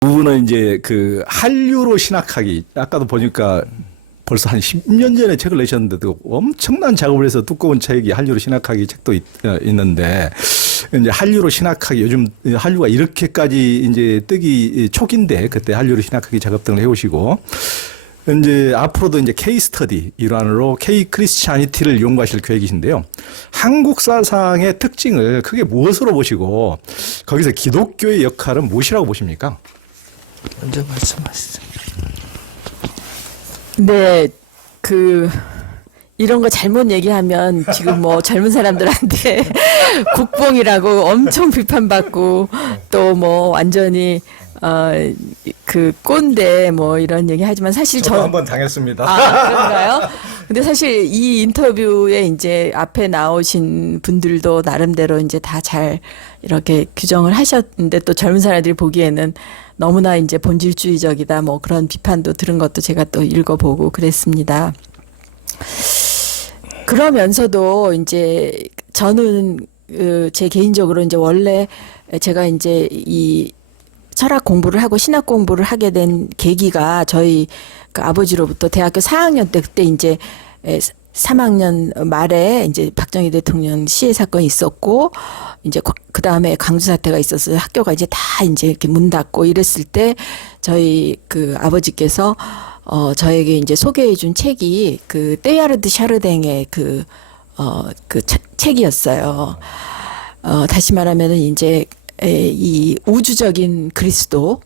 부분은 이제 그 한류로 신학하기, 아까도 보니까 벌써 한 10년 전에 책을 내셨는데도 엄청난 작업을 해서 두꺼운 책이 한류로 신학하기 책도 있는데, 이제 한류로 신학하기, 요즘 한류가 이렇게까지 이제 뜨기 초기인데 그때 한류로 신학하기 작업 등을 해오시고, 이제 앞으로도 이제 K 스터디 일환으로 K 크리스찬니티를 연구하실 계획이신데요. 한국 사상의 특징을 크게 무엇으로 보시고 거기서 기독교의 역할은 무엇이라고 보십니까? 먼저 말씀하시죠. 네, 이런 거 잘못 얘기하면 지금 뭐 젊은 사람들한테 국뽕이라고 엄청 비판받고 또 뭐 완전히 꼰대 뭐 이런 얘기 하지만 사실 저도 한번 당했습니다. 그런가요? 근데 사실 이 인터뷰에 이제 앞에 나오신 분들도 나름대로 이제 다 잘 이렇게 규정을 하셨는데 또 젊은 사람들이 보기에는 너무나 이제 본질주의적이다 뭐 그런 비판도 들은 것도 제가 또 읽어보고 그랬습니다. 그러면서도 이제 저는 제 개인적으로 이제 원래 제가 이제 이 철학 공부를 하고 신학 공부를 하게 된 계기가 저희 그 아버지로부터 대학교 4학년 때 그때 이제 3학년 말에 이제 박정희 대통령 시해 사건이 있었고 이제 그 다음에 강주 사태가 있었어요. 학교가 이제 다 이제 이렇게 문 닫고 이랬을 때 저희 그 아버지께서 저에게 이제 소개해 준 책이 그 때야르드 샤르댕의 책이었어요. 다시 말하면은 이제 이 우주적인 그리스도,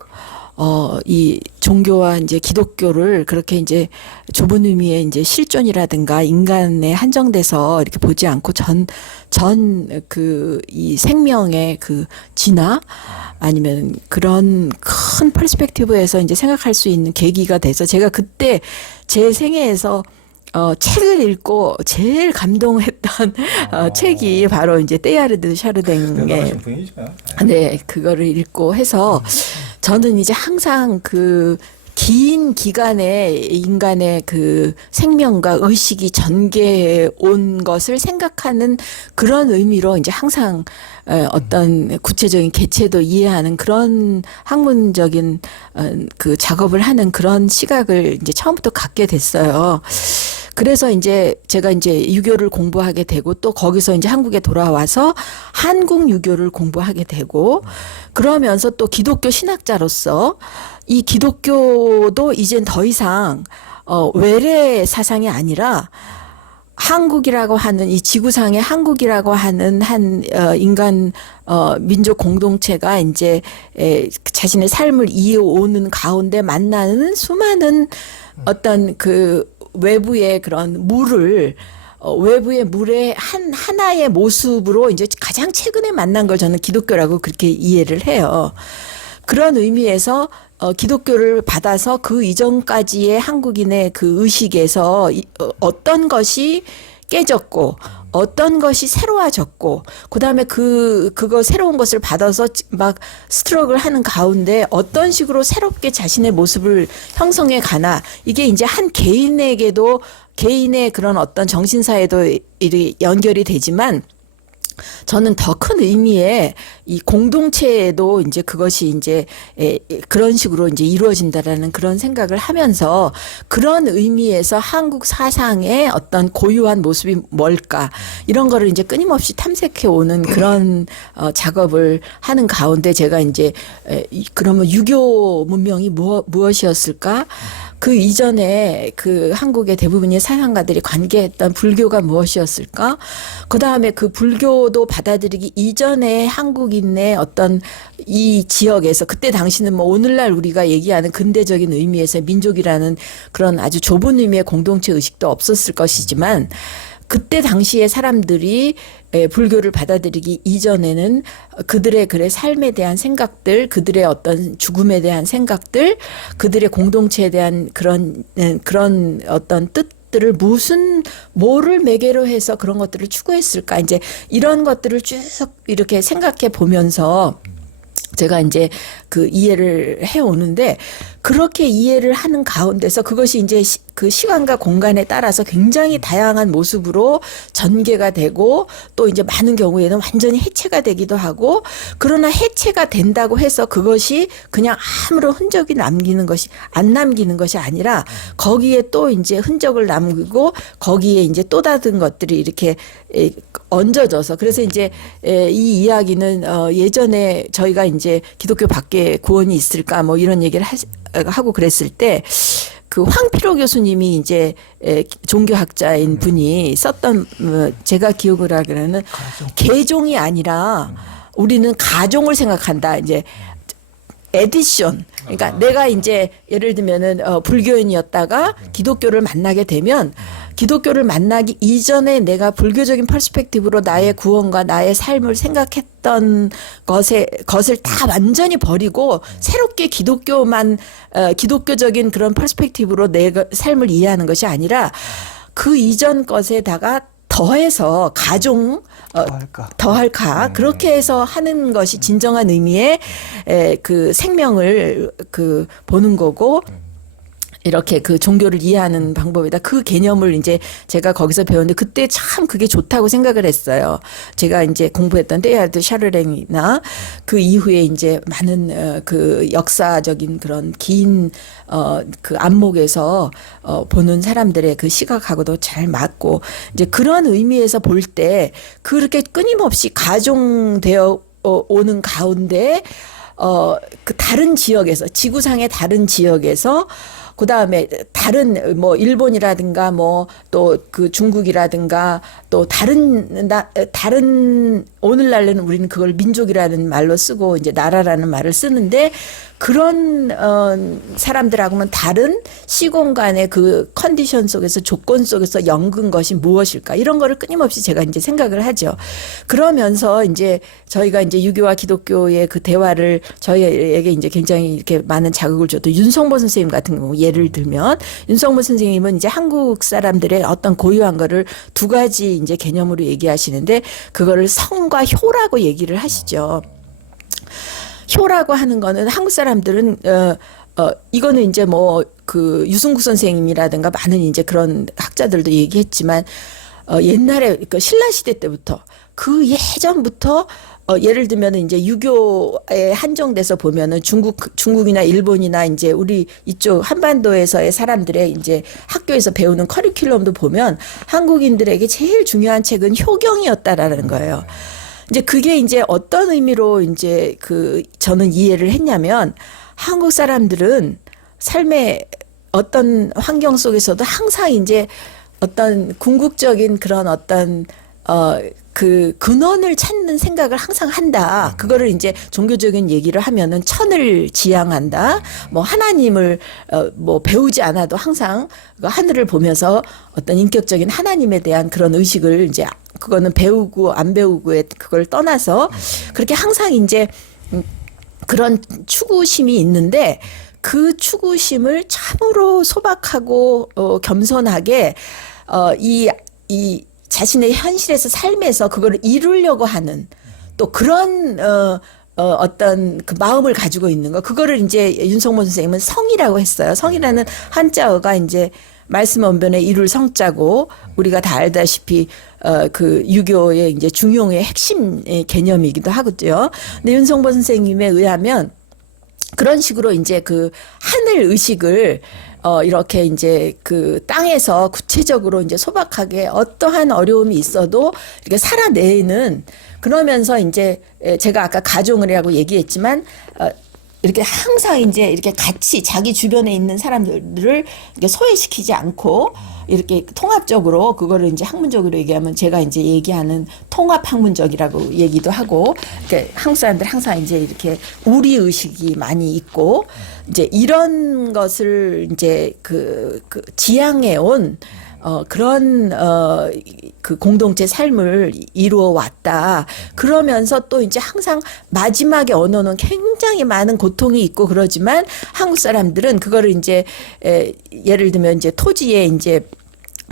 이 종교와 이제 기독교를 그렇게 이제 좁은 의미의 이제 실존이라든가 인간에 한정돼서 이렇게 보지 않고 이 생명의 그 진화 아니면 그런 큰 퍼스펙티브에서 이제 생각할 수 있는 계기가 돼서 제가 그때 제 생애에서 책을 읽고 제일 감동했던 책이 바로 이제 때야르드 샤르댕의 네, 그거를 읽고 해서 저는 이제 항상 그 긴 기간에 인간의 그 생명과 의식이 전개해 온 것을 생각하는 그런 의미로 이제 항상 어떤 구체적인 개체도 이해하는 그런 학문적인 그 작업을 하는 그런 시각을 이제 처음부터 갖게 됐어요. 그래서 이제 제가 이제 유교를 공부하게 되고 또 거기서 이제 한국에 돌아와서 한국 유교를 공부하게 되고 그러면서 또 기독교 신학자로서 이 기독교도 이젠 더 이상 외래 사상이 아니라 한국이라고 하는 이 지구상의 한국이라고 하는 인간 민족 공동체가 이제 자신의 삶을 이어오는 가운데 만나는 수많은 어떤 그 외부의 그런 외부의 물의 하나의 모습으로 이제 가장 최근에 만난 걸 저는 기독교라고 그렇게 이해를 해요. 그런 의미에서 기독교를 받아서 그 이전까지의 한국인의 그 의식에서 어떤 것이 깨졌고 어떤 것이 새로워졌고 그다음에 그거 새로운 것을 받아서 막 스트럭을 하는 가운데 어떤 식으로 새롭게 자신의 모습을 형성해 가나 이게 이제 한 개인에게도 개인의 그런 어떤 정신사에도 연결이 되지만 저는 더 큰 의미의 이 공동체에도 이제 그것이 이제 그런 식으로 이제 이루어진다라는 그런 생각을 하면서 그런 의미에서 한국 사상의 어떤 고유한 모습이 뭘까 이런 거를 이제 끊임없이 탐색해 오는 그런 작업을 하는 가운데 제가 이제 그러면 유교 문명이 무엇이었을까? 그 이전에 그 한국의 대부분의 사상가들이 관계했던 불교가 무엇이었을까? 그 다음에 그 불교도 받아들이기 이전에 한국인의 어떤 이 지역에서 그때 당시는 뭐 오늘날 우리가 얘기하는 근대적인 의미에서 민족이라는 그런 아주 좁은 의미의 공동체 의식도 없었을 것이지만 그때 당시에 사람들이 불교를 받아들이기 이전에는 그들의 삶에 대한 생각들, 그들의 어떤 죽음에 대한 생각들, 그들의 공동체에 대한 그런 어떤 뜻들을 뭐를 매개로 해서 그런 것들을 추구했을까? 이제 이런 것들을 쭉 이렇게 생각해 보면서 제가 이제 그 이해를 해 오는데 그렇게 이해를 하는 가운데서 그것이 이제 그 시간과 공간에 따라서 굉장히 다양한 모습으로 전개가 되고 또 이제 많은 경우에는 완전히 해체가 되기도 하고 그러나 해체가 된다고 해서 그것이 그냥 아무런 흔적이 안 남기는 것이 아니라 거기에 또 이제 흔적을 남기고 거기에 이제 또 다른 것들이 이렇게 얹어져서 그래서 이제 이 이야기는 예전에 저희가 이제 기독교 밖에 구원이 있을까 뭐 이런 얘기를 하고 그랬을 때 그 황필호 교수님이 이제 종교학자인 분이 썼던 제가 기억을 하기로는 개종이 아니라 우리는 가종을 생각한다. 이제 에디션. 그러니까 내가 이제 예를 들면은 불교인이었다가 기독교를 만나게 되면 기독교를 만나기 이전에 내가 불교적인 퍼스펙티브로 나의 구원과 나의 삶을 생각했던 것을 다 완전히 버리고 새롭게 기독교적인 그런 퍼스펙티브로 내 삶을 이해하는 것이 아니라 그 이전 것에다가 더해서 가종 더할까 그렇게 해서 하는 것이 진정한 의미의 그 생명을 그 보는 거고 이렇게 그 종교를 이해하는 방법이다. 그 개념을 이제 제가 거기서 배웠는데 그때 참 그게 좋다고 생각을 했어요. 제가 이제 공부했던 데야드 샤르랭이나 그 이후에 이제 많은 그 역사적인 그런 긴 그 안목에서 보는 사람들의 그 시각하고도 잘 맞고 이제 그런 의미에서 볼 때 그렇게 끊임없이 가종되어 오는 가운데 그 다른 지역에서 지구상의 다른 지역에서 그 다음에 다른 뭐 일본이라든가 뭐 또 그 중국이라든가 또 다른 오늘날에는 우리는 그걸 민족이라는 말로 쓰고 이제 나라라는 말을 쓰는데 그런 사람들하고는 다른 시공간의 그 컨디션 속에서 조건 속에서 연근 것이 무엇일까 이런 거를 끊임없이 제가 이제 생각을 하죠. 그러면서 이제 저희가 이제 유교와 기독교의 그 대화를 저희에게 이제 굉장히 이렇게 많은 자극을 줬던 윤성보 선생님 같은 경우 예를 들면 윤성보 선생님은 이제 한국 사람들의 어떤 고유한 거를 두 가지 이제 개념으로 얘기하시는데 그거를 성과 효라고 얘기를 하시죠. 효라고 하는 거는 한국 사람들은 이거는 이제 뭐 그 유승국 선생님이라든가 많은 이제 그런 학자들도 얘기했지만 옛날에 그 신라 시대 때부터 그 예전부터 예를 들면 이제 유교에 한정돼서 보면은 중국이나 일본이나 이제 우리 이쪽 한반도에서의 사람들의 이제 학교에서 배우는 커리큘럼도 보면 한국인들에게 제일 중요한 책은 효경이었다라는 거예요. 이제 그게 이제 어떤 의미로 이제 그 저는 이해를 했냐면 한국 사람들은 삶의 어떤 환경 속에서도 항상 이제 어떤 궁극적인 그런 어떤 그 근원을 찾는 생각을 항상 한다. 그거를 이제 종교적인 얘기를 하면은 천을 지향한다. 뭐 하나님을 뭐 배우지 않아도 항상 그 하늘을 보면서 어떤 인격적인 하나님에 대한 그런 의식을 이제 그거는 배우고 안 배우고에 그걸 떠나서 그렇게 항상 이제 그런 추구심이 있는데 그 추구심을 참으로 소박하고 겸손하게 이 자신의 현실에서 삶에서 그걸 이루려고 하는 또 그런 어떤 그 마음을 가지고 있는 거 그거를 이제 윤성모 선생님은 성이라고 했어요. 성이라는 한자어가 이제 말씀 언변에 이룰 성자고 우리가 다 알다시피 그 유교의 이제 중용의 핵심 개념이기도 하거든요. 근데 윤성보 선생님에 의하면 그런 식으로 이제 그 하늘 의식을 이렇게 이제 그 땅에서 구체적으로 이제 소박하게 어떠한 어려움이 있어도 이렇게 살아내는 그러면서 이제 제가 아까 가종을 하고 얘기했지만 이렇게 항상 이제 이렇게 같이 자기 주변에 있는 사람들을 이렇게 소외시키지 않고 이렇게 통합적으로 그거를 이제 학문적으로 얘기하면 제가 이제 얘기하는 통합 학문적이라고 얘기도 하고 이렇게 한국 사람들 항상 이제 이렇게 우리 의식이 많이 있고 이제 이런 것을 이제 그 지향해 온 그런 그 공동체 삶을 이루어 왔다. 그러면서 또 이제 항상 마지막에 언어는 굉장히 많은 고통이 있고 그러지만 한국 사람들은 그거를 이제 예를 들면 이제 토지에 이제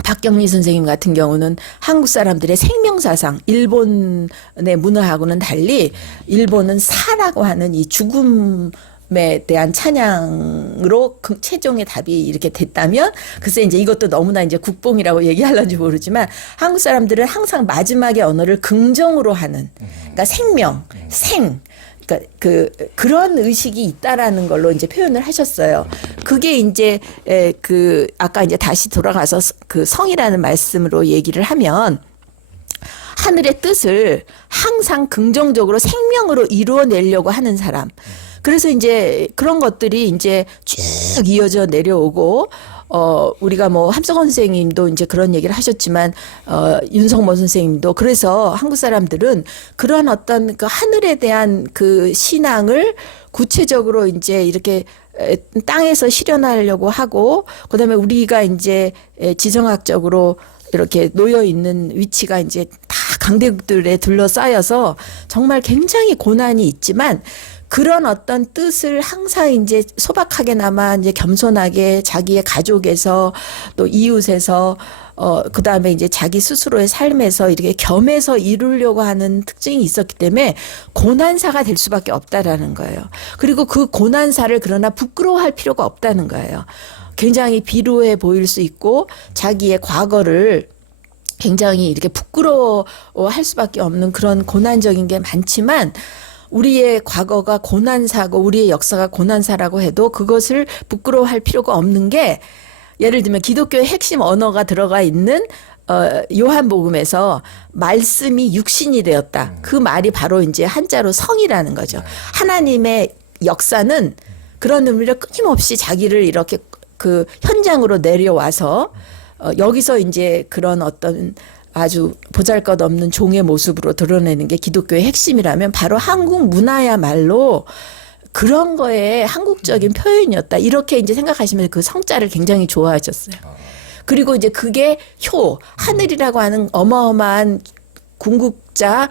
박경리 선생님 같은 경우는 한국 사람들의 생명사상, 일본의 문화하고는 달리 일본은 사라고 하는 이 죽음에 하나님에 대한 찬양으로 최종의 답이 이렇게 됐다면 글쎄 이제 이것도 너무나 이제 국뽕이라고 얘기하려는지 모르지만 한국 사람들은 항상 마지막의 언어를 긍정으로 하는 그러니까 생명, 그러니까 그런 의식이 있다라는 걸로 이제 표현을 하셨어요. 그게 이제 그 아까 이제 다시 돌아가서 그 성이라는 말씀으로 얘기를 하면 하늘의 뜻을 항상 긍정적으로 생명으로 이루어내려고 하는 사람. 그래서 이제 그런 것들이 이제 쭉 이어져 내려오고 우리가 뭐 함석원 선생님도 이제 그런 얘기를 하셨지만 윤석모 선생님도 그래서 한국 사람들은 그런 어떤 그 하늘에 대한 그 신앙을 구체적으로 이제 이렇게 땅에서 실현하려고 하고 그다음에 우리가 이제 지정학적으로 이렇게 놓여 있는 위치가 이제 다 강대국들에 둘러싸여서 정말 굉장히 고난이 있지만 그런 어떤 뜻을 항상 이제 소박하게나마 이제 겸손하게 자기의 가족에서 또 이웃에서 그다음에 이제 자기 스스로의 삶에서 이렇게 겸해서 이루려고 하는 특징이 있었기 때문에 고난사가 될 수밖에 없다라는 거예요. 그리고 그 고난사를 그러나 부끄러워할 필요가 없다는 거예요. 굉장히 비루해 보일 수 있고 자기의 과거를 굉장히 이렇게 부끄러워할 수밖에 없는 그런 고난적인 게 많지만 우리의 과거가 고난사고 우리의 역사가 고난사라고 해도 그것을 부끄러워할 필요가 없는 게 예를 들면 기독교의 핵심 언어가 들어가 있는 요한복음에서 말씀이 육신이 되었다. 그 말이 바로 이제 한자로 성이라는 거죠. 하나님의 역사는 그런 의미로 끊임없이 자기를 이렇게 그 현장으로 내려와서 여기서 이제 그런 어떤 아주 보잘것없는 종의 모습으로 드러내는 게 기독교의 핵심이라면 바로 한국 문화야말로 그런 거에 한국적인 표현이었다. 이렇게 이제 생각하시면 그 성자를 굉장히 좋아하셨어요. 그리고 이제 그게 하늘이라고 하는 어마어마한 궁극자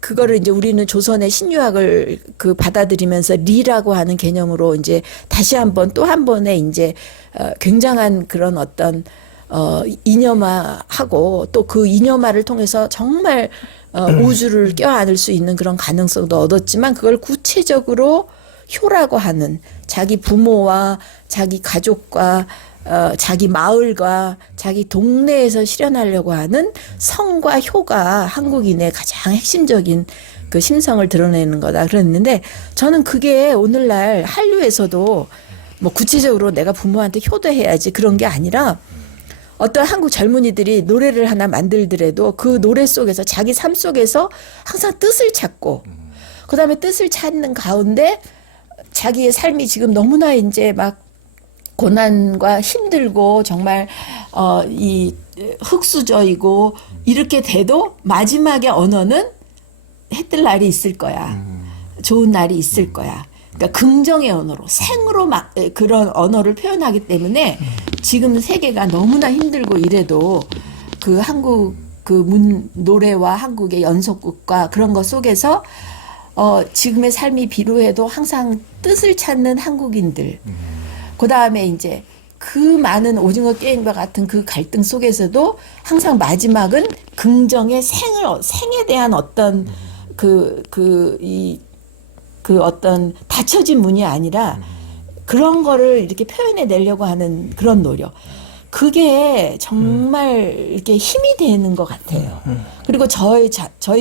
그거를 이제 우리는 조선의 신유학을 받아들이면서 리라고 하는 개념으로 이제 다시 한번 또 한 번의 이제 굉장한 그런 어떤 이념화하고 또 그 이념화를 통해서 정말 우주를 껴안을 수 있는 그런 가능성도 얻었지만 그걸 구체적으로 효라고 하는 자기 부모와 자기 가족과 자기 마을과 자기 동네에서 실현하려고 하는 성과 효가 한국인의 가장 핵심적인 그 심성을 드러내는 거다 그랬는데 저는 그게 오늘날 한류에서도 뭐 구체적으로 내가 부모한테 효도해야지 그런 게 아니라 어떤 한국 젊은이들이 노래를 하나 만들더라도 그 노래 속에서 자기 삶 속에서 항상 뜻을 찾고 그다음에 뜻을 찾는 가운데 자기의 삶이 지금 너무나 이제 막 고난과 힘들고 정말 이 흙수저이고 이렇게 돼도 마지막에 언어는 해뜰 날이 있을 거야. 좋은 날이 있을 거야. 그러니까 긍정의 언어로 생으로 그런 언어를 표현하기 때문에 지금 세계가 너무나 힘들고 이래도 그 한국 그 노래와 한국의 연속극과 그런 것 속에서 지금의 삶이 비루해도 항상 뜻을 찾는 한국인들. 그다음에 이제 그 많은 오징어 게임과 같은 그 갈등 속에서도 항상 마지막은 긍정의 생에 대한 어떤 어떤 닫혀진 문이 아니라 그런 거를 이렇게 표현해 내려고 하는 그런 노력. 그게 정말 이렇게 힘이 되는 것 같아요. 그리고 저희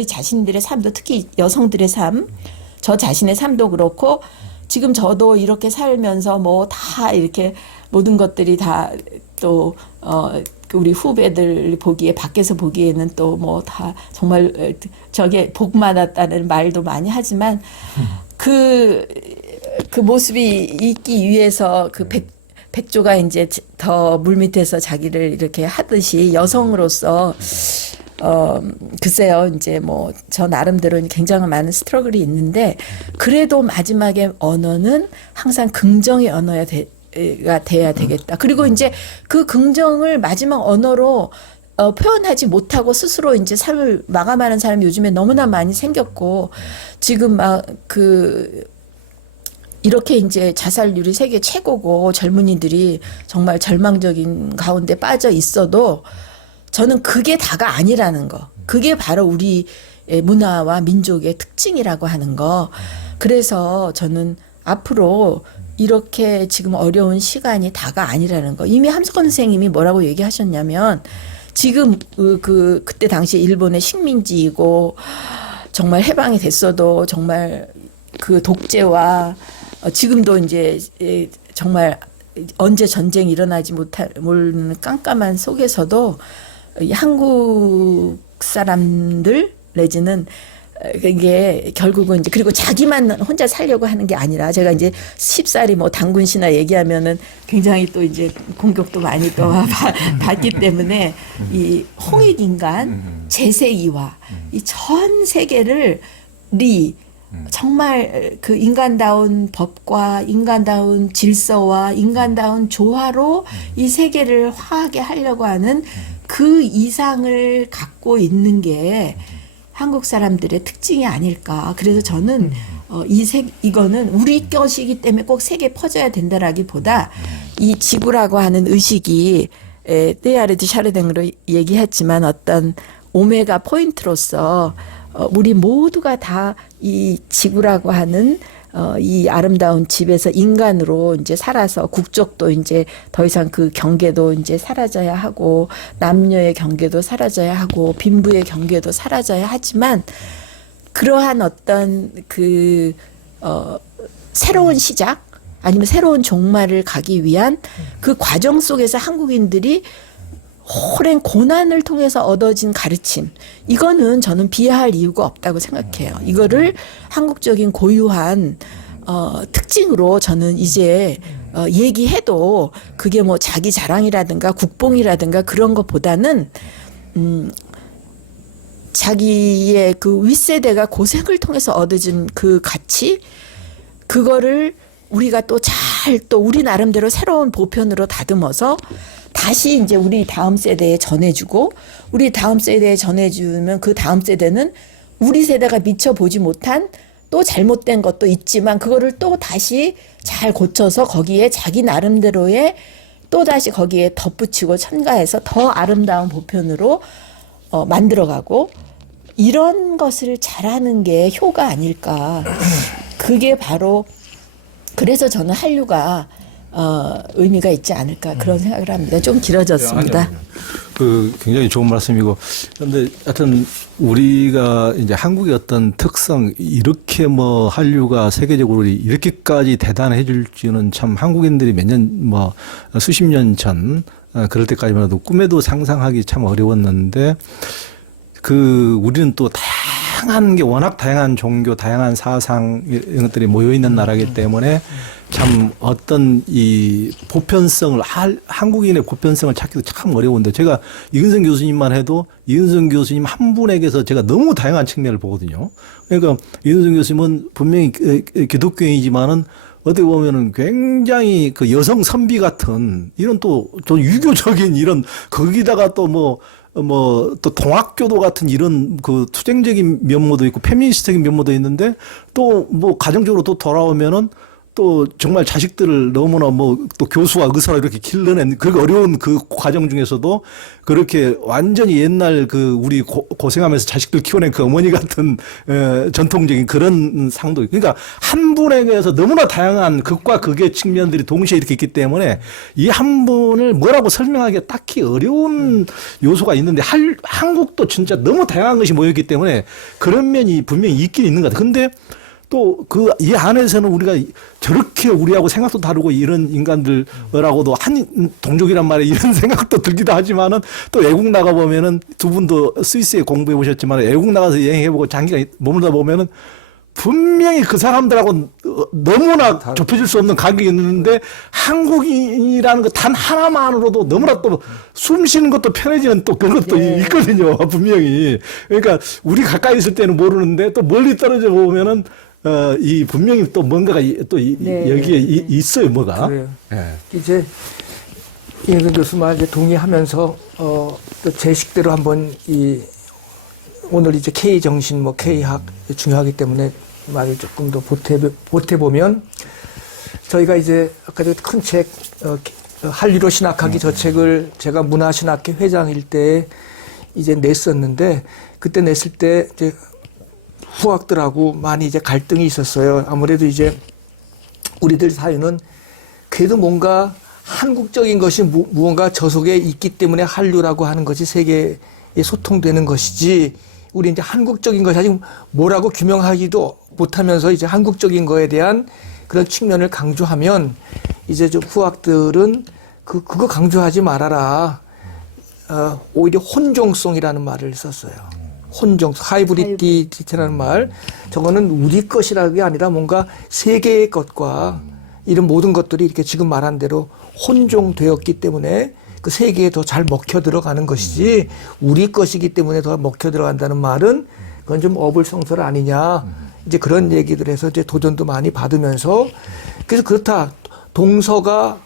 자신들의 삶도 특히 여성들의 삶, 저 자신의 삶도 그렇고 지금 저도 이렇게 살면서 뭐 다 이렇게 모든 것들이 다 또 우리 후배들 보기에 밖에서 보기에는 또 뭐 다 정말 저게 복 많았다는 말도 많이 하지만 그 모습이 있기 위해서 그 백조가 이제 더 물밑에서 자기를 이렇게 하듯이 여성으로서 글쎄요 이제 뭐 저 나름대로 굉장히 많은 스트러글이 있는데 그래도 마지막에 언어는 항상 긍정의 언어가 돼야 되겠다. 그리고 이제 그 긍정을 마지막 언어로 표현하지 못하고 스스로 이제 삶을 마감하는 사람이 요즘에 너무나 많이 생겼고 지금 막 이렇게 이제 자살률이 세계 최고고 젊은이들이 정말 절망적인 가운데 빠져 있어도 저는 그게 다가 아니라는 거. 그게 바로 우리 문화와 민족의 특징이라고 하는 거. 그래서 저는 앞으로 이렇게 지금 어려운 시간이 다가 아니라는 거. 이미 함석헌 선생님이 뭐라고 얘기하셨냐면 지금 그때 당시 일본의 식민지이고 정말 해방이 됐어도 정말 그 독재와 지금도 이제 정말 언제 전쟁이 일어나지 모르는 깜깜한 속에서도 이 한국 사람들 내지는 이게 결국은 이제 그리고 자기만 혼자 살려고 하는 게 아니라 제가 이제 쉽사리 뭐 당군 신화 얘기하면은 굉장히 또 이제 공격도 많이 또 받기 때문에 이 홍익 인간 재세이와 이 전 세계를 정말 그 인간다운 법과 인간다운 질서와 인간다운 조화로 이 세계를 화하게 하려고 하는 그 이상을 갖고 있는 게 한국 사람들의 특징이 아닐까. 그래서 저는 이거는 우리 것이기 때문에 꼭 세계에 퍼져야 된다라기보다 이 지구라고 하는 의식이 테야르드 샤르댕으로 얘기했지만 어떤 오메가 포인트로서 우리 모두가 다 이 지구라고 하는 이 아름다운 집에서 인간으로 이제 살아서 국적도 이제 더 이상 그 경계도 이제 사라져야 하고 남녀의 경계도 사라져야 하고 빈부의 경계도 사라져야 하지만 그러한 어떤 새로운 시작 아니면 새로운 종말을 가기 위한 그 과정 속에서 한국인들이 오랜 고난을 통해서 얻어진 가르침. 이거는 저는 비하할 이유가 없다고 생각해요. 이거를 한국적인 고유한 특징으로 저는 이제 얘기해도 그게 뭐 자기 자랑이라든가 국뽕이라든가 그런 것보다는 자기의 그 윗세대가 고생을 통해서 얻어진 그 가치 그거를 우리가 또 우리 나름대로 새로운 보편으로 다듬어서 다시 이제 우리 다음 세대에 전해주고 우리 다음 세대에 전해주면 그 다음 세대는 우리 세대가 미처 보지 못한 또 잘못된 것도 있지만 그거를 또 다시 잘 고쳐서 거기에 자기 나름대로의 또 다시 거기에 덧붙이고 첨가해서 더 아름다운 보편으로 만들어가고 이런 것을 잘하는 게 효가 아닐까. 그게 바로 그래서 저는 한류가 의미가 있지 않을까 그런 생각을 합니다. 좀 길어졌습니다. 아니요. 굉장히 좋은 말씀이고 그런데 하여튼 우리가 이제 한국의 어떤 특성 이렇게 뭐 한류가 세계적으로 이렇게까지 대단해질지는 참 한국인들이 몇 년 수십 년 전 그럴 때까지만 해도 꿈에도 상상하기 참 어려웠는데 우리는 또 다양한 게 워낙 다양한 종교, 다양한 사상 이런 것들이 모여 있는 나라이기 때문에 참 어떤 이 보편성을 한국인의 보편성을 찾기도 참 어려운데 제가 이근성 교수님만 해도 이근성 교수님 한 분에게서 제가 너무 다양한 측면을 보거든요. 그러니까 이근성 교수님은 분명히 기독교인이지만은 어떻게 보면은 굉장히 그 여성 선비 같은 이런 또 유교적인 이런 거기다가 또 또 동학교도 같은 이런 그 투쟁적인 면모도 있고 페미니스트적인 면모도 있는데 또 가정적으로 또 돌아오면은 또 정말 자식들을 너무나 또 교수와 의사로 이렇게 길러낸 그 어려운 그 과정 중에서도 그렇게 완전히 옛날 우리 고생하면서 자식들 키워낸 그 어머니 같은 전통적인 그런 상도 그러니까 한 분에게서 너무나 다양한 극과 극의 측면들이 동시에 이렇게 있기 때문에 이 한 분을 뭐라고 설명하기 딱히 어려운 요소가 있는데 한국도 진짜 너무 다양한 것이 모였기 때문에 그런 면이 분명히 있긴 있는 것 같아요. 근데 또 이 안에서는 우리가 저렇게 우리하고 생각도 다르고 이런 인간들하고도 한 동족이란 말에 이런 생각도 들기도 하지만은 또 외국 나가 보면은 두 분도 스위스에 공부해 보셨지만 외국 나가서 여행해 보고 장기간 머물다 보면은 분명히 그 사람들하고 너무나 좁혀질 수 없는 가격이 있는데 한국인이라는 것 단 하나만으로도 너무나 또 숨 쉬는 것도 편해지는 또 그런 것도 있거든요. 분명히. 그러니까 우리 가까이 있을 때는 모르는데 또 멀리 떨어져 보면은 이 분명히 또 뭔가가 또 여기에 있어요, 뭐가. 그래요. 이제 이근성 교수 말 동의하면서 또 제 식대로 한번 오늘 이제 K 정신 K학 중요하기 때문에 말을 조금 더 보태보면 저희가 이제 아까 큰 책 한류로 신학하기 저 책을 제가 문화신학회 회장일 때 이제 냈었는데 그때 냈을 때 이제 후학들하고 많이 이제 갈등이 있었어요. 아무래도 이제 우리들 사회는 그래도 뭔가 한국적인 것이 무언가 저 속에 있기 때문에 한류라고 하는 것이 세계에 소통되는 것이지, 우리 이제 한국적인 것이 아직 뭐라고 규명하기도 못하면서 이제 한국적인 거에 대한 그런 측면을 강조하면, 이제 좀 후학들은 그거 강조하지 말아라. 오히려 혼종성이라는 말을 썼어요. 혼종성, 하이브리디티라는 말. 저거는 우리 것이라는 게 아니라 뭔가 세계의 것과 이런 모든 것들이 이렇게 지금 말한 대로 혼종되었기 때문에 그 세계에 더 잘 먹혀 들어가는 것이지, 우리 것이기 때문에 더 먹혀 들어간다는 말은 그건 좀 어불성설 아니냐. 이제 그런 얘기들 해서 이제 도전도 많이 받으면서, 그래서 그렇다. 동서가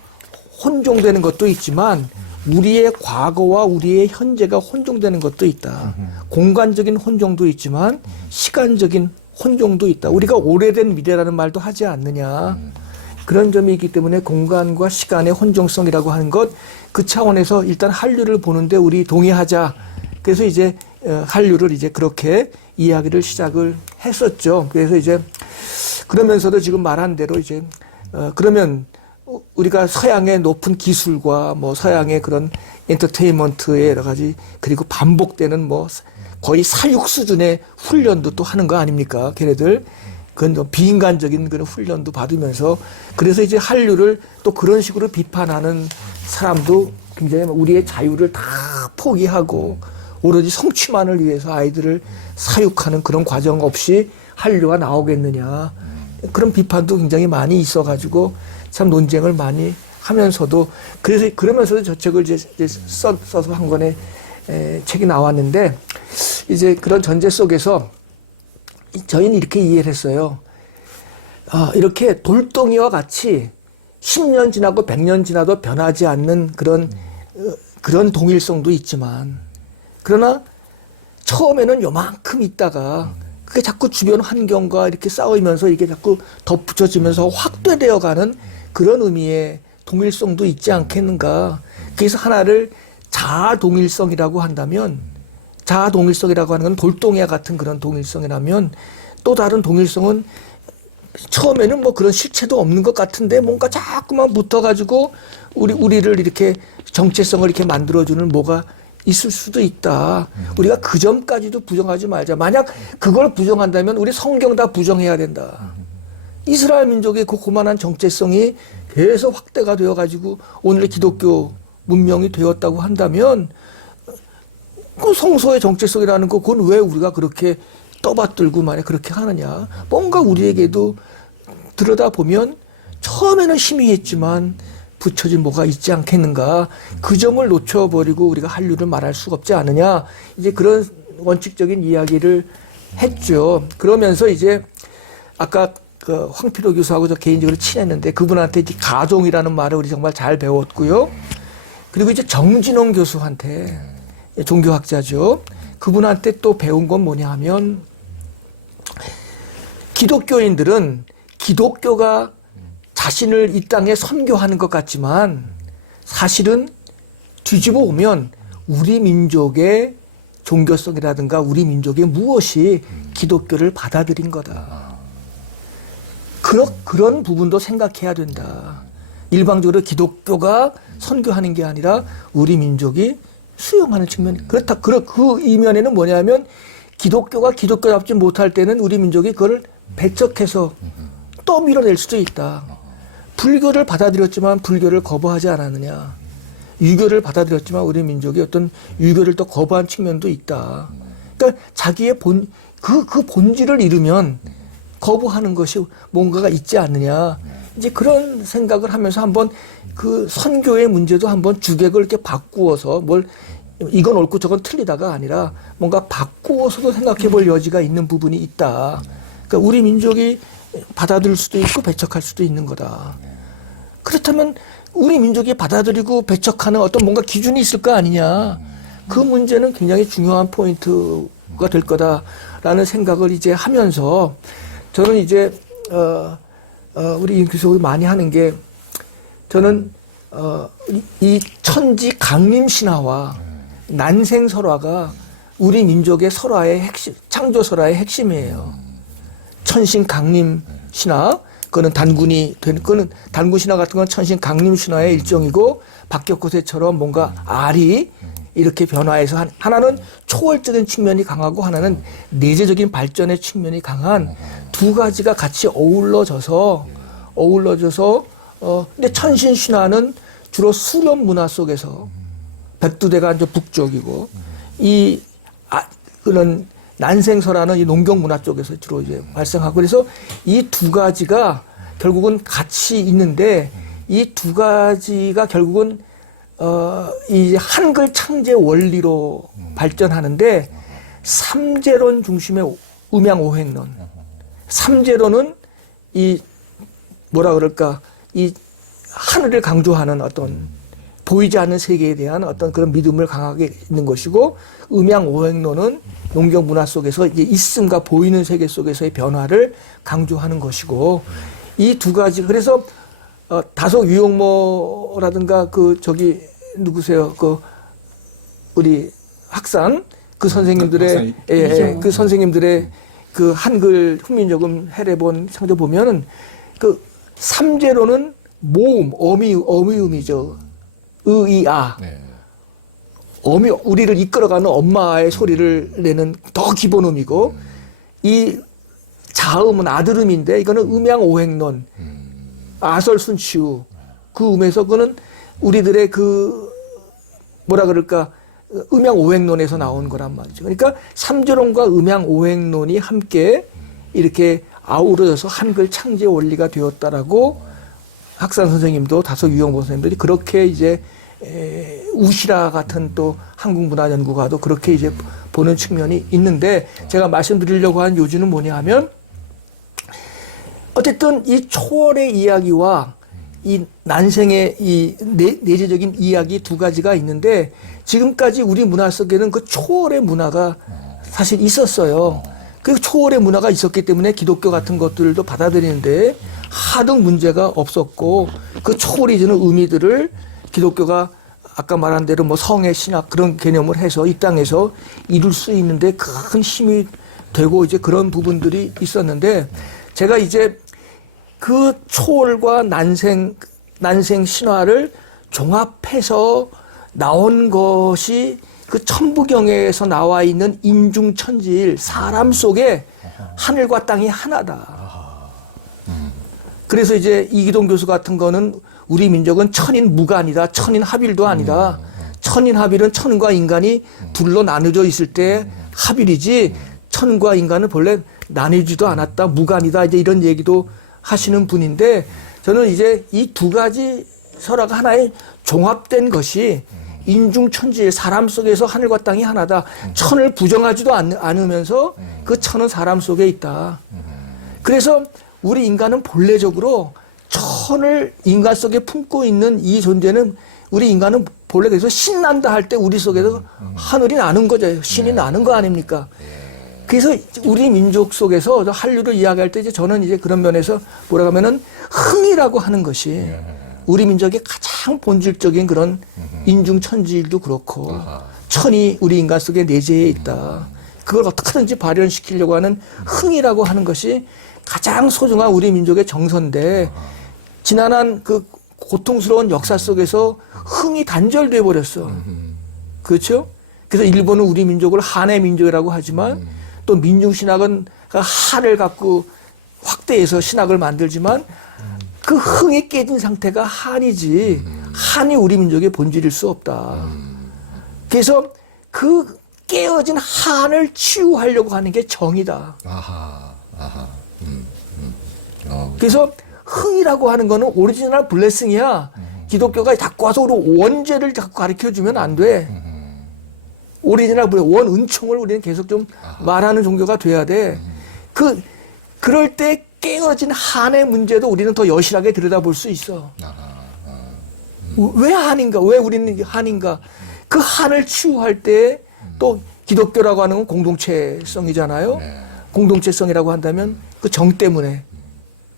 혼종되는 것도 있지만 우리의 과거와 우리의 현재가 혼종되는 것도 있다. 공간적인 혼종도 있지만 시간적인 혼종도 있다. 우리가 오래된 미래라는 말도 하지 않느냐. 그런 점이 있기 때문에 공간과 시간의 혼종성이라고 하는 것, 그 차원에서 일단 한류를 보는데 우리 동의하자. 그래서 이제 한류를 이제 그렇게 이야기를 시작을 했었죠. 그래서 이제 그러면서도 지금 말한 대로 이제 그러면 우리가 서양의 높은 기술과 뭐 서양의 그런 엔터테인먼트의 여러 가지, 그리고 반복되는 뭐 거의 사육 수준의 훈련도 또 하는 거 아닙니까? 걔네들. 그건 비인간적인 그런 훈련도 받으면서, 그래서 이제 한류를 또 그런 식으로 비판하는 사람도 굉장히 우리의 자유를 다 포기하고 오로지 성취만을 위해서 아이들을 사육하는 그런 과정 없이 한류가 나오겠느냐. 그런 비판도 굉장히 많이 있어가지고 참 논쟁을 많이 하면서도, 그래서 그러면서도 저 책을 이제 써서 한 권의 책이 나왔는데, 이제 그런 전제 속에서 저희는 이렇게 이해를 했어요. 이렇게 돌덩이와 같이 10년 지나고 100년 지나도 변하지 않는 그런 동일성도 있지만, 그러나 처음에는 요만큼 있다가 그게 자꾸 주변 환경과 이렇게 싸우면서 이게 자꾸 덧붙여지면서 확대되어 가는 그런 의미의 동일성도 있지 않겠는가. 그래서 하나를 자아동일성이라고 한다면, 자아동일성이라고 하는 건 돌덩이와 같은 그런 동일성이라면, 또 다른 동일성은 처음에는 뭐 그런 실체도 없는 것 같은데 뭔가 자꾸만 붙어가지고 우리를 이렇게 정체성을 이렇게 만들어주는 뭐가 있을 수도 있다. 우리가 그 점까지도 부정하지 말자. 만약 그걸 부정한다면 우리 성경 다 부정해야 된다. 이스라엘 민족의 그 고만한 정체성이 계속 확대가 되어가지고 오늘의 기독교 문명이 되었다고 한다면, 그 성소의 정체성이라는 거, 그건 왜 우리가 그렇게 떠받들고 만에 그렇게 하느냐. 뭔가 우리에게도 들여다보면 처음에는 희미했지만 붙여진 뭐가 있지 않겠는가. 그 점을 놓쳐버리고 우리가 한류를 말할 수가 없지 않느냐. 이제 그런 원칙적인 이야기를 했죠. 그러면서 이제 아까 그 황필호 교수하고 저 개인적으로 친했는데 그분한테 이제 가종이라는 말을 우리 정말 잘 배웠고요. 그리고 이제 정진홍 교수한테, 종교학자죠. 그분한테 또 배운 건 뭐냐 하면, 기독교인들은 기독교가 자신을 이 땅에 선교하는 것 같지만 사실은 뒤집어 오면 우리 민족의 종교성이라든가 우리 민족의 무엇이 기독교를 받아들인 거다. 그런 부분도 생각해야 된다. 일방적으로 기독교가 선교하는 게 아니라 우리 민족이 수용하는 측면. 그렇다. 그 이면에는 뭐냐면, 기독교가 기독교답지 못할 때는 우리 민족이 그걸 배척해서 떠밀어낼 수도 있다. 불교를 받아들였지만 불교를 거부하지 않았느냐. 유교를 받아들였지만 우리 민족이 어떤 유교를 또 거부한 측면도 있다. 그러니까 자기의 그 본질을 잃으면 거부하는 것이 뭔가가 있지 않느냐. 이제 그런 생각을 하면서 한번 그 선교의 문제도 한번 주객을 이렇게 바꾸어서 이건 옳고 저건 틀리다가 아니라 뭔가 바꾸어서도 생각해 볼 여지가 있는 부분이 있다. 그러니까 우리 민족이 받아들일 수도 있고 배척할 수도 있는 거다. 그렇다면 우리 민족이 받아들이고 배척하는 어떤 뭔가 기준이 있을 거 아니냐. 그 문제는 굉장히 중요한 포인트가 될 거다라는 생각을 이제 하면서, 저는 이제 우리 임 교수가 많이 하는 게, 저는 이 천지 강림 신화와 난생 설화가 우리 민족의 설화의 핵심, 창조 설화의 핵심이에요. 천신 강림 신화, 그거는 단군이 되는, 그거는 단군 신화 같은 건 천신 강림 신화의 일종이고, 박격호세처럼 뭔가 알이 이렇게 변화해서 하나는 초월적인 측면이 강하고 하나는 내재적인 발전의 측면이 강한 두 가지가 같이 어우러져서 근데 천신 신화는 주로 수련 문화 속에서 백두대가 이제 북쪽이고 그런 난생설화는 이 농경 문화 쪽에서 주로 이제 발생하고 그래서 이 두 가지가 결국은 같이 있는데 이 두 가지가 결국은 이 한글 창제 원리로 발전하는데 삼재론 중심의 음양오행론. 삼재론은 이 뭐라 그럴까 이 하늘을 강조하는 어떤 보이지 않는 세계에 대한 어떤 그런 믿음을 강하게 있는 것이고 음양오행론은 농경 문화 속에서 이제 있음과 보이는 세계 속에서의 변화를 강조하는 것이고 이 두 가지 그래서 다소 유용모라든가 누구세요? 우리 학산 그 선생님들의 그 선생님들의 그 한글 훈민정음 해례본 창조 보면은 그 삼재로는 모음 어미음이죠. 의이아. 어미 우리를 이끌어가는 엄마의 소리를 내는 더 기본음이고 이 자음은 아들음인데 이거는 음양오행론 아설순치우 그 음에서 그거는 우리들의 뭐라 그럴까 음양오행론에서 나온 거란 말이죠. 그러니까 삼재론과 음양오행론이 함께 이렇게 아우러져서 한글 창제 원리가 되었다라고 학산 선생님도 다소 유영보 선생님들이 그렇게 이제 우시라 같은 또 한국문화연구가도 그렇게 이제 보는 측면이 있는데 제가 말씀드리려고 한 요지는 뭐냐 하면 어쨌든 이 초월의 이야기와 이 난생의 이 내재적인 이야기 두 가지가 있는데 지금까지 우리 문화 속에는 그 초월의 문화가 사실 있었어요. 그 초월의 문화가 있었기 때문에 기독교 같은 것들도 받아들이는데 하등 문제가 없었고 그 초월이 주는 의미들을 기독교가 아까 말한 대로 뭐 성의 신학 그런 개념을 해서 이 땅에서 이룰 수 있는데 큰 힘이 되고 이제 그런 부분들이 있었는데 제가 이제 그 초월과 난생 신화를 종합해서 나온 것이 그 천부경에서 나와 있는 인중천지일 사람 속에 하늘과 땅이 하나다. 그래서 이제 이기동 교수 같은 거는 우리 민족은 천인 무간이다. 천인 합일도 아니다. 천인 합일은 천과 인간이 둘로 나누어져 있을 때 합일이지 천과 인간은 본래 나뉘지도 않았다. 무간이다. 이제 이런 얘기도 하시는 분인데 저는 이제 이 두 가지 설화가 하나의 종합된 것이 인중천지의 사람 속에서 하늘과 땅이 하나다. 천을 부정하지도 않으면서 그 천은 사람 속에 있다. 그래서 우리 인간은 본래적으로 천을 인간 속에 품고 있는 이 존재는 우리 인간은 본래 그래서 신난다 할 때 우리 속에서 하늘이 나는 거죠. 신이 나는 거 아닙니까? 그래서 우리 민족 속에서 한류를 이야기할 때 이제 저는 이제 그런 면에서 뭐라 하면은 흥이라고 하는 것이 우리 민족의 가장 본질적인 그런 인중천지일도 그렇고 천이 우리 인간 속에 내재해 있다. 그걸 어떻게든지 발현시키려고 하는 흥이라고 하는 것이 가장 소중한 우리 민족의 정서인데 지난한 그 고통스러운 역사 속에서 흥이 단절돼 버렸어. 그렇죠? 그래서 일본은 우리 민족을 한의 민족이라고 하지만 또 민중신학은 한을 갖고 확대해서 신학을 만들지만 그 흥이 깨진 상태가 한이지 한이 우리 민족의 본질일 수 없다. 그래서 그 깨어진 한을 치유하려고 하는 게 정이다. 그래서 흥이라고 하는 거는 오리지널 블레싱이야. 기독교가 자꾸 와서 우리 원죄를 자꾸 가르쳐주면 안 돼. 오리지널 원 은총을 우리는 계속 좀 말하는 종교가 돼야 돼. 그럴 때 깨어진 한의 문제도 우리는 더 여실하게 들여다볼 수 있어. 왜 한인가? 왜 우리는 한인가? 그 한을 치유할 때 또 기독교라고 하는 건 공동체성이잖아요. 공동체성이라고 한다면 그 정 때문에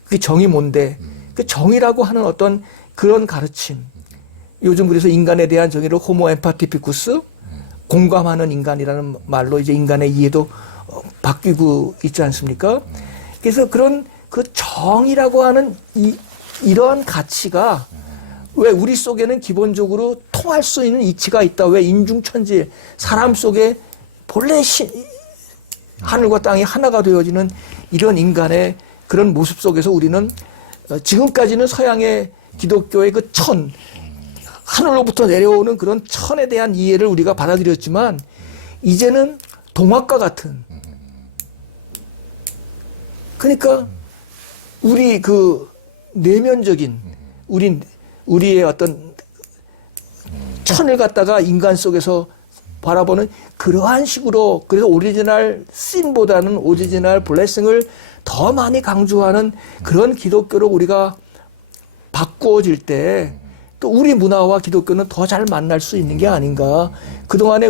그 정이 뭔데? 그 정이라고 하는 어떤 그런 가르침. 요즘 그래서 인간에 대한 정의를 호모 엠파티피쿠스 공감하는 인간이라는 말로 이제 인간의 이해도 바뀌고 있지 않습니까? 그래서 그런 그 정의라고 하는 이러한 가치가 왜 우리 속에는 기본적으로 통할 수 있는 이치가 있다. 왜 인중천지 사람 속에 본래 하늘과 땅이 하나가 되어지는 이런 인간의 그런 모습 속에서 우리는 지금까지는 서양의 기독교의 그 하늘로부터 내려오는 그런 천에 대한 이해를 우리가 받아들였지만 이제는 동학과 같은 그러니까 우리 그 내면적인 우리의 어떤 천을 갖다가 인간 속에서 바라보는 그러한 식으로 그래서 오리지널 씬보다는 오리지널 블레싱을 더 많이 강조하는 그런 기독교로 우리가 바꾸어질 때 또 우리 문화와 기독교는 더 잘 만날 수 있는 게 아닌가. 그동안에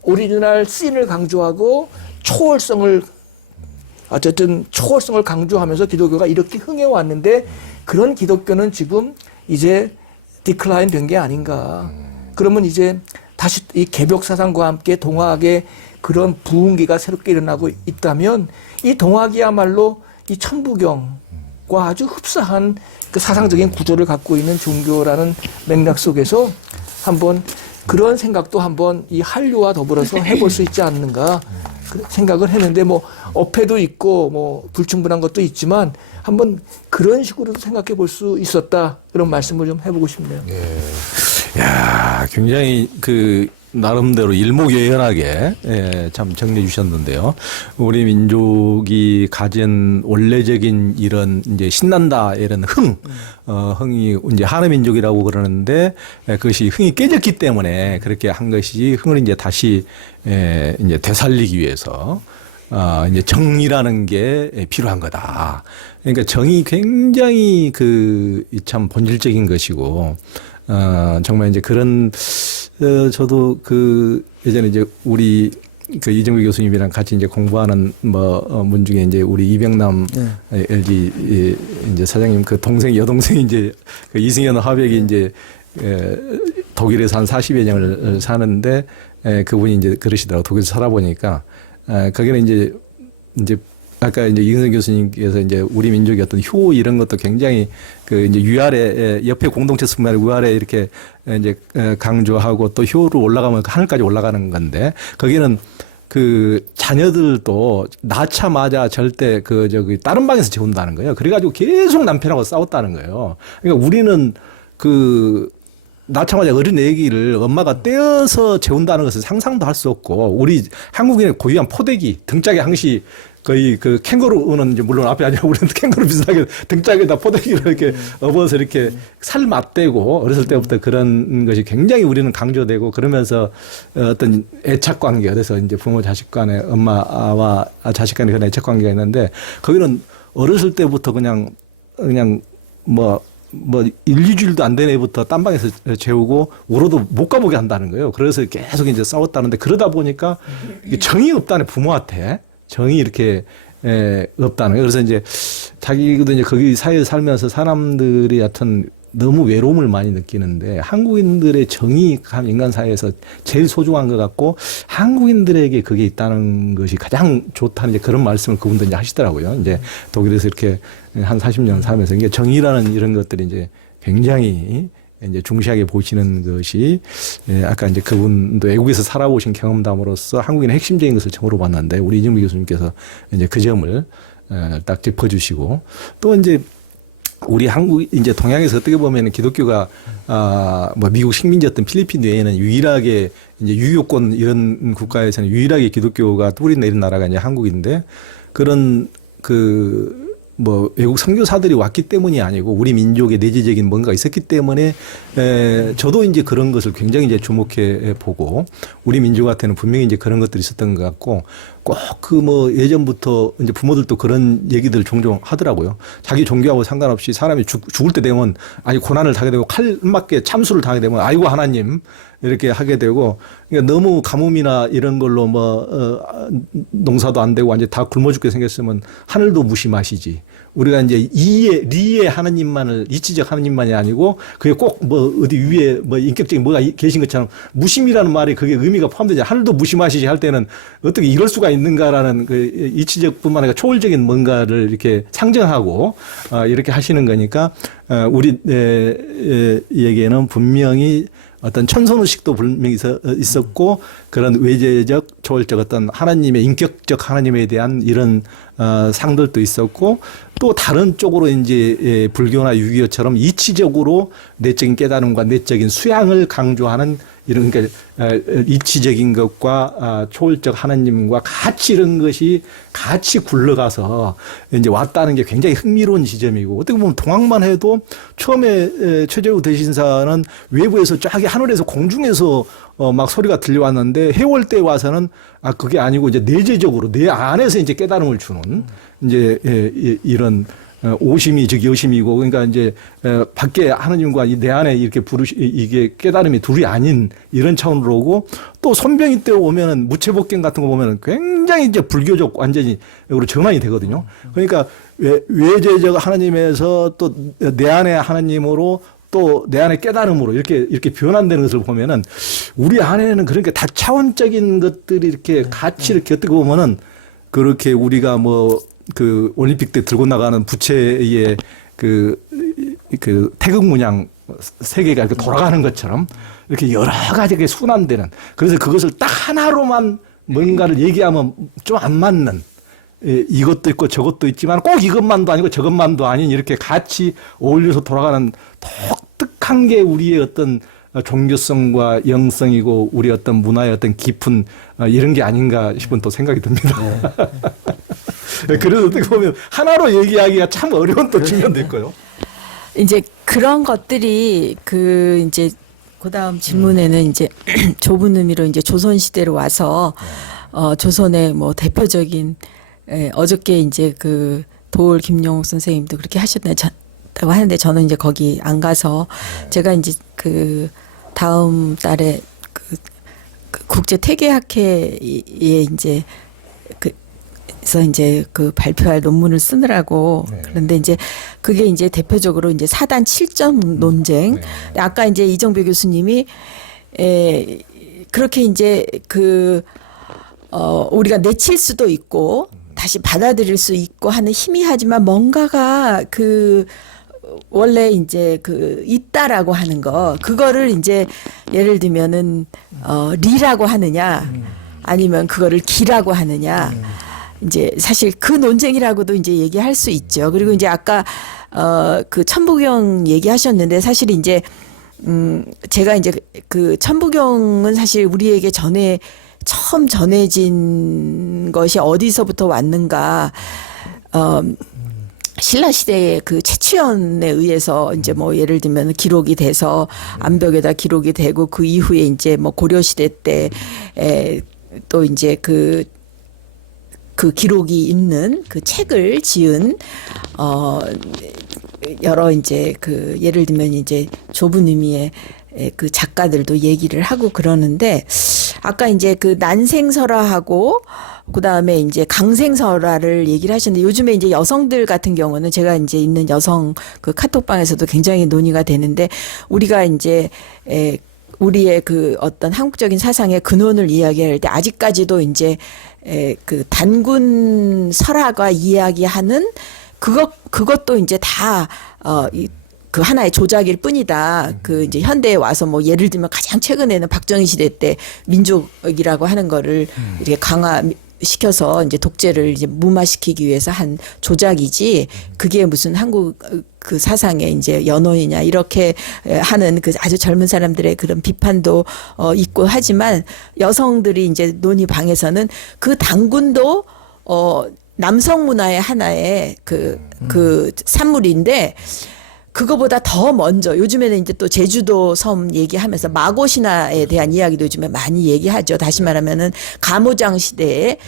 오리지널 씬을 강조하고 초월성을 강조하면서 기독교가 이렇게 흥해 왔는데 그런 기독교는 지금 이제 디클라인 된 게 아닌가. 그러면 이제 다시 이 개벽 사상과 함께 동학의 그런 부흥기가 새롭게 일어나고 있다면 이 동학이야말로 이 천부경과 아주 흡사한 그 사상적인 구조를 갖고 있는 종교라는 맥락 속에서 한번 그런 생각도 한번 이 한류와 더불어서 해볼 수 있지 않는가 생각을 했는데 뭐 어폐도 있고 뭐 불충분한 것도 있지만 한번 그런 식으로도 생각해 볼 수 있었다 그런 말씀을 좀 해보고 싶네요. 야, 굉장히 나름대로 일목요연하게 참 정리해 주셨는데요. 우리 민족이 가진 원래적인 이런 이제 신난다 이런 흥이 이제 한어 민족이라고 그러는데 그것이 흥이 깨졌기 때문에 그렇게 한 것이지 흥을 이제 다시 이제 되살리기 위해서 이제 정의라는 게 필요한 거다. 그러니까 정의 굉장히 참 본질적인 것이고 정말 이제 그런 저도 예전에 이제 우리 이정규 교수님이랑 같이 이제 공부하는 문 중에 이제 우리 이병남 LG 이제 사장님 동생 여동생이 이제 이승현 화백이 이제 독일에서 한 40여 년을 사는데 그분이 이제 그러시더라고. 독일에서 살아보니까 거기는 이제 아까 이제 이근선 교수님께서 이제 우리 민족의 어떤 효 이런 것도 굉장히 이제 위아래 옆에 공동체뿐만 아니라 위아래 이렇게 이제 강조하고 또 효로 올라가면 하늘까지 올라가는 건데 거기는 자녀들도 낳자마자 절대 다른 방에서 재운다는 거예요. 그래가지고 계속 남편하고 싸웠다는 거예요. 그러니까 우리는 낳자마자 어린 애기를 엄마가 떼어서 재운다는 것은 상상도 할 수 없고 우리 한국인의 고유한 포대기 등짝에 항시 거의 캥거루는 이제 물론 앞에 아니라 우리는 캥거루 비슷하게 등짝에다 포대기를 이렇게 업어서 이렇게 살 맞대고 어렸을 때부터 그런 것이 굉장히 우리는 강조되고 그러면서 어떤 애착 관계 그래서 이제 부모 자식 간에 엄마와 자식 간에 그런 애착 관계가 있는데 거기는 어렸을 때부터 그냥 1-2주일도 안 된 애부터 딴 방에서 재우고 울어도 못 가보게 한다는 거예요. 그래서 계속 이제 싸웠다는데 그러다 보니까 정이 없다네 부모한테. 정이 이렇게 없다는 거예요. 그래서 이제 자기도 이제 거기 사회에 살면서 사람들이 하여튼 너무 외로움을 많이 느끼는데 한국인들의 정의감 인간 사회에서 제일 소중한 것 같고 한국인들에게 그게 있다는 것이 가장 좋다는 이제 그런 말씀을 그분도 이제 하시더라고요. 이제 독일에서 이렇게 한 40년 살면서 이게 정의라는 이런 것들이 이제 굉장히 이제 중시하게 보시는 것이 아까 이제 그분도 외국에서 살아보신 경험담으로서 한국인의 핵심적인 것을 처음으로 봤는데 우리 이정미 교수님께서 이제 그 점을 딱 짚어주시고 또 이제 우리 한국 이제 동양에서 어떻게 보면 기독교가 미국 식민지였던 필리핀 외에는 유일하게 이제 유교권 이런 국가에서는 유일하게 기독교가 뿌리 내린 나라가 이제 한국인데 그런 외국 선교사들이 왔기 때문이 아니고 우리 민족의 내재적인 뭔가 있었기 때문에 저도 이제 그런 것을 굉장히 이제 주목해 보고 우리 민족한테는 분명히 이제 그런 것들이 있었던 것 같고 꼭 예전부터 이제 부모들도 그런 얘기들을 종종 하더라고요. 자기 종교하고 상관없이 사람이 죽을 때 되면 고난을 당하게 되고 칼맞게 참수를 당하게 되면 아이고 하나님 이렇게 하게 되고 그러니까 너무 가뭄이나 이런 걸로 농사도 안 되고 완전 다 굶어 죽게 생겼으면 하늘도 무심하시지. 우리가 이제 리의 하느님만을 이치적 하느님만이 아니고 그게 꼭 뭐 어디 위에 뭐 인격적인 뭐가 계신 것처럼 무심이라는 말이 그게 의미가 포함되지 하늘도 무심하시지 할 때는 어떻게 이럴 수가 있는가라는 그 이치적뿐만 아니라 초월적인 뭔가를 이렇게 상정하고 이렇게 하시는 거니까 우리에게는 분명히 어떤 천선의식도 분명히 있었고 그런 외재적 초월적 어떤 하나님의 인격적 하나님에 대한 이런 상들도 있었고 또 다른 쪽으로 이제 불교나 유교처럼 이치적으로 내적인 깨달음과 내적인 수양을 강조하는 이런 그러니까 이치적인 것과 초월적 하나님과 같이 이런 것이 같이 굴러가서 이제 왔다는 게 굉장히 흥미로운 지점이고 어떻게 보면 동학만 해도 처음에 최재우 대신사는 외부에서 쫙 하늘에서 공중에서 막 소리가 들려왔는데 해월때 와서는 그게 아니고 이제 내재적으로 내 안에서 이제 깨달음을 주는 이제 이런 오심이 즉 여심이고 그러니까 이제 밖에 하느님과 내 안에 이렇게 이게 깨달음이 둘이 아닌 이런 차원으로 오고 또 손병희 때 오면은 무체복경 같은 거 보면은 굉장히 이제 불교적 완전히 전환이 되거든요. 그러니까 외재적 하나님에서 또 내 안에 하나님으로 또 내 안의 깨달음으로 이렇게 변환되는 것을 보면은 우리 안에는 그러니까 다차원적인 것들이 이렇게 같이 이렇게 어떻게 보면은 그렇게 우리가 뭐 그 올림픽 때 들고 나가는 부채의 그 태극 문양 세 개가 이렇게 돌아가는 것처럼 이렇게 여러 가지 순환되는 그래서 그것을 딱 하나로만 뭔가를 얘기하면 좀 안 맞는 이것도 있고 저것도 있지만 꼭 이것만도 아니고 저것만도 아닌 이렇게 같이 어울려서 돌아가는 독특한 게 우리의 어떤 종교성과 영성이고 우리 어떤 문화의 어떤 깊은 이런 게 아닌가 싶은 또 생각이 듭니다. 그래서 어떻게 보면 하나로 얘기하기가 참 어려운 또 측면도 있고요. 이제 그런 것들이 이제 그다음 질문에는 이제 좁은 의미로 이제 조선 시대로 와서 조선의 뭐 대표적인 어저께 이제 그 도올 김영옥 선생님도 그렇게 하셨다고 하는데 저는 이제 거기 안 가서 제가 이제 그 다음 달에 그 국제 태계학회에 이제 그래서 이제 그 발표할 논문을 쓰느라고 그런데 이제 그게 이제 대표적으로 이제 4단 7점 논쟁. 아까 이제 이정배 교수님이 그렇게 이제 우리가 내칠 수도 있고 다시 받아들일 수 있고 하는 희미하지만 뭔가가 원래 이제 있다라고 하는 거 그거를 이제 예를 들면은 리라고 하느냐 아니면 그거를 기라고 하느냐 이제 사실 그 논쟁이라고도 이제 얘기할 수 있죠. 그리고 이제 아까 그 천부경 얘기하셨는데 사실 이제 제가 이제 그 천부경은 사실 우리에게 처음 전해진 것이 어디서부터 왔는가 신라 시대의 그 채취원에 의해서 이제 뭐 예를 들면 기록이 돼서 암벽에다 기록이 되고 그 이후에 이제 뭐 고려 시대 때 또 이제 그 기록이 있는 그 책을 지은 여러 이제 예를 들면 이제 좁은 의미의 그 작가들도 얘기를 하고 그러는데 아까 이제 그 난생설화하고 그다음에 이제 강생설화를 얘기를 하셨는데 요즘에 이제 여성들 같은 경우는 제가 이제 있는 여성 그 카톡방에서도 굉장히 논의가 되는데 우리가 이제 우리의 그 어떤 한국적인 사상의 근원을 이야기할 때 아직까지도 이제 그 단군 설화가 이야기하는 그것도 이제 다 그 하나의 조작일 뿐이다. 이제 현대에 와서 뭐 예를 들면 가장 최근에는 박정희 시대 때 민족이라고 하는 거를 이렇게 강화시켜서 이제 독재를 이제 무마시키기 위해서 한 조작이지 그게 무슨 한국 그 사상의 이제 연원이냐 이렇게 하는 그 아주 젊은 사람들의 그런 비판도 있고 하지만 여성들이 이제 논의방에서는 그 단군도 남성 문화의 하나의 그 산물인데 그거보다 더 먼저 요즘에는 이제 또 제주도 섬 얘기하면서 마고 신화에 대한 이야기도 요즘에 많이 얘기하죠. 다시 말하면은 가모장 시대에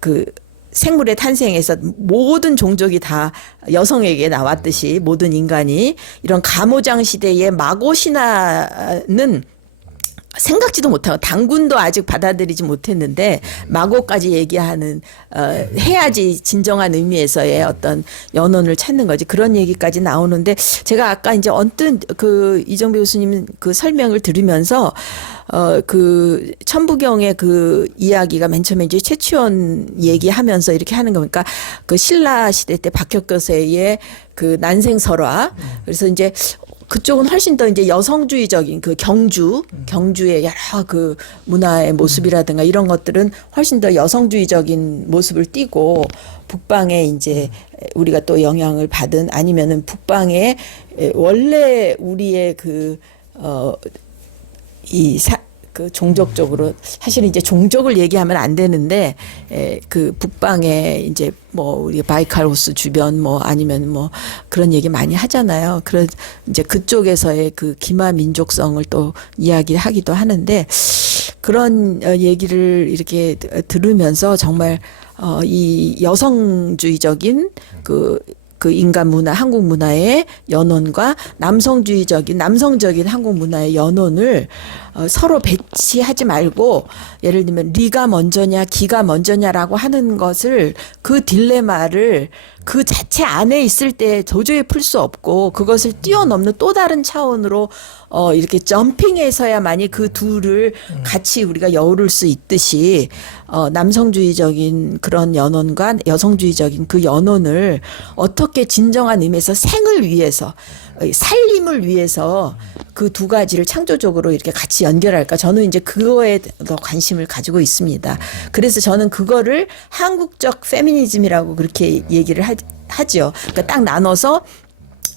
그 생물의 탄생에서 모든 종족이 다 여성에게 나왔듯이 모든 인간이 이런 가모장 시대의 마고 신화는 생각지도 못하고 당군도 아직 받아들이지 못했는데 마고까지 얘기하는 해야지 진정한 의미에서의 어떤 연원을 찾는 거지 그런 얘기까지 나오는데 제가 아까 이제 언뜻 그 이정배 교수님 그 설명을 들으면서 그 천부경의 그 이야기가 맨 처음에 이제 최치원 얘기하면서 이렇게 하는 거니까 그 신라 시대 때 박혁거세의 그 난생설화 그래서 이제 그쪽은 훨씬 더 이제 여성주의적인 그 경주의 여러 그 문화의 모습이라든가 이런 것들은 훨씬 더 여성주의적인 모습을 띠고 북방에 이제 우리가 또 영향을 받은 아니면은 북방에 원래 우리의 그 종족적으로 사실은 이제 종족을 얘기하면 안 되는데 그 북방에 이제 뭐 우리 바이칼 호수 주변 뭐 아니면 뭐 그런 얘기 많이 하잖아요. 그런 이제 그쪽에서의 그 기마 민족성을 또 이야기하기도 하는데 그런 얘기를 이렇게 들으면서 정말 이 여성주의적인 그 인간 문화, 한국 문화의 연원과 남성적인 한국 문화의 연원을 서로 배치하지 말고 예를 들면 리가 먼저냐 기가 먼저냐라고 하는 것을 그 딜레마를 그 자체 안에 있을 때 도저히 풀 수 없고 그것을 뛰어넘는 또 다른 차원으로 이렇게 점핑해서야만이 그 둘을 같이 우리가 여우를 수 있듯이 남성주의적인 그런 연원과 여성주의적인 그 연원을 어떻게 진정한 의미에서 생을 위해서 살림을 위해서 그 두 가지를 창조적으로 이렇게 같이 연결할까 저는 이제 그거에 더 관심을 가지고 있습니다. 그래서 저는 그거를 한국적 페미니즘이라고 그렇게 얘기를 하죠. 그러니까 딱 나눠서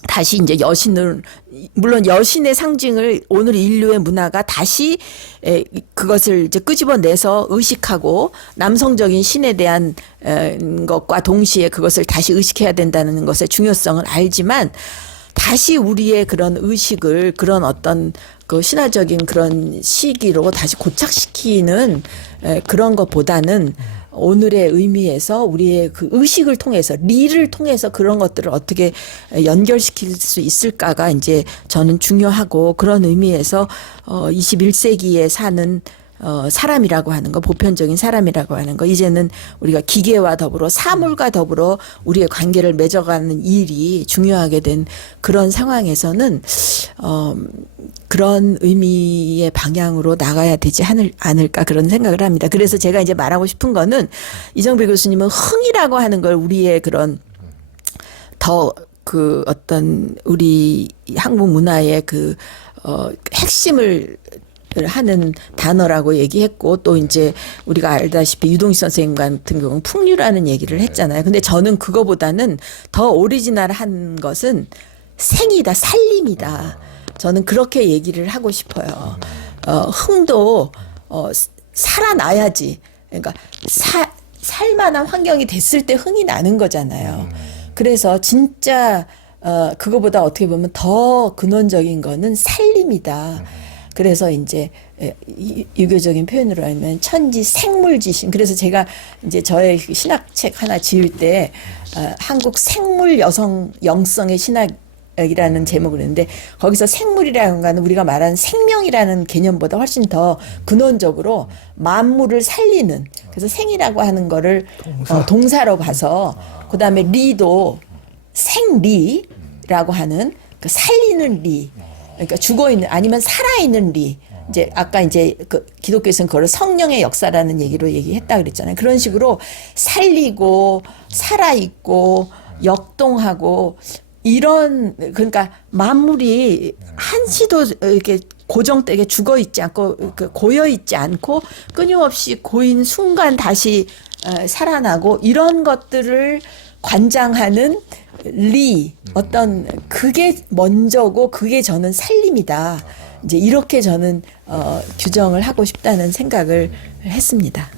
다시 이제 여신을 물론 여신의 상징을 오늘 인류의 문화가 다시 그것을 이제 끄집어내서 의식하고 남성적인 신에 대한 것과 동시에 그것을 다시 의식해야 된다는 것의 중요성을 알지만 다시 우리의 그런 의식을 그런 어떤 그 신화적인 그런 시기로 다시 고착시키는 그런 것보다는 오늘의 의미에서 우리의 그 의식을 통해서 리를 통해서 그런 것들을 어떻게 연결시킬 수 있을까가 이제 저는 중요하고 그런 의미에서 21세기에 사는 사람이라고 하는 거, 보편적인 사람이라고 하는 거, 이제는 우리가 기계와 더불어 사물과 더불어 우리의 관계를 맺어가는 일이 중요하게 된 그런 상황에서는 그런 의미의 방향으로 나가야 되지 않을까 그런 생각을 합니다. 그래서 제가 이제 말하고 싶은 거는 이정배 교수님은 흥이라고 하는 걸 우리의 그런 더 그 어떤 우리 한국 문화의 그 핵심을 하는 단어라고 얘기했고 또 이제 우리가 알다시피 유동희 선생님 같은 경우는 풍류라는 얘기를 했잖아요. 근데 저는 그거보다는 더 오리지널한 것은 생이다, 살림이다. 저는 그렇게 얘기를 하고 싶어요. 흥도 살아나야지. 그러니까 살만한 환경이 됐을 때 흥이 나는 거잖아요. 그래서 진짜 그거보다 어떻게 보면 더 근원적인 거는 살림이다. 그래서 이제 유교적인 표현으로 하면 천지 생물지신. 그래서 제가 이제 저의 신학책 하나 지을 때 한국 생물 여성 영성의 신학이라는 제목을 했는데 거기서 생물이라는 거는 우리가 말하는 생명이라는 개념보다 훨씬 더 근원적으로 만물을 살리는. 그래서 생이라고 하는 거를 동사로 봐서 그다음에 리도 생리라고 하는 그 살리는 리. 그러니까 죽어 있는 아니면 살아 있는 리. 이제 아까 이제 그 기독교에서는 그걸 성령의 역사라는 얘기로 얘기했다 그랬잖아요. 그런 식으로 살리고 살아 있고 역동하고 이런 그러니까 만물이 한시도 이렇게 고정되게 죽어 있지 않고 고여 있지 않고 끊임없이 고인 순간 다시 살아나고 이런 것들을 관장하는 리 어떤 그게 먼저고 그게 저는 살림이다. 이제 이렇게 저는 규정을 하고 싶다는 생각을 했습니다.